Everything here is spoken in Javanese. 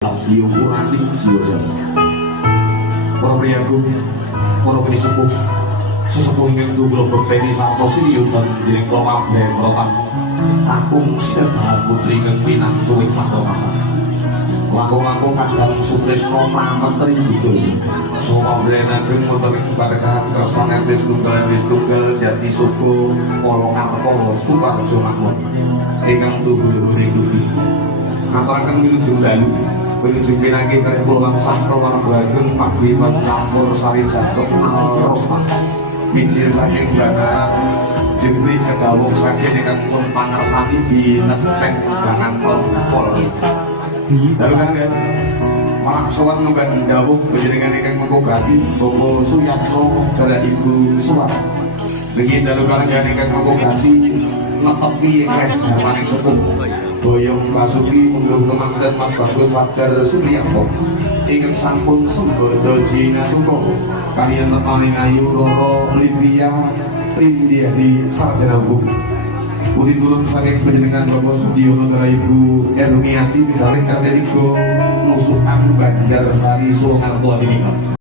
Diukurani jiwa para priyagung, para penisepuh sesepuh ingkang kula bekteni sarta siliun dan dening kula kabeh merotan takung sedherek putri ingkang pinantu ing pahlawan langkung-langkung kadang sutresna pamentri budal soma brenageng wonten ing barekahan kersan etis tunggal jati suku polongan polo Sukarjo Makmur ingkang luhur ing aturaken wilujeng dalu menuju pinanggi kali pulang sakto warna bageng pagi campur sari jantung al-rosman mijil saking badan jemri kedawung saking dengan pun pangersani binetek jangan pol lalu kan ya malah sobat ngeban dawung menjadikan ikan mengkogati Bobo Suyatno dari Ibu Suwar begini lalu kan ya ikan mengkogati netepi yang paling sepuh Boyong Basuki Undung Kemanten Mas Bagus Fajar Supriyanto ingkang sampun sembodo jinatuko kaliyan Netani Ayu Roro Livia Rindiadi Sarjana Hukum Putih turun saking penjenengan Bapak Sudiono dari Ibu Eruniati Bidalik Katerigo Nusukan Banjar Sari Soekarto Adiningrat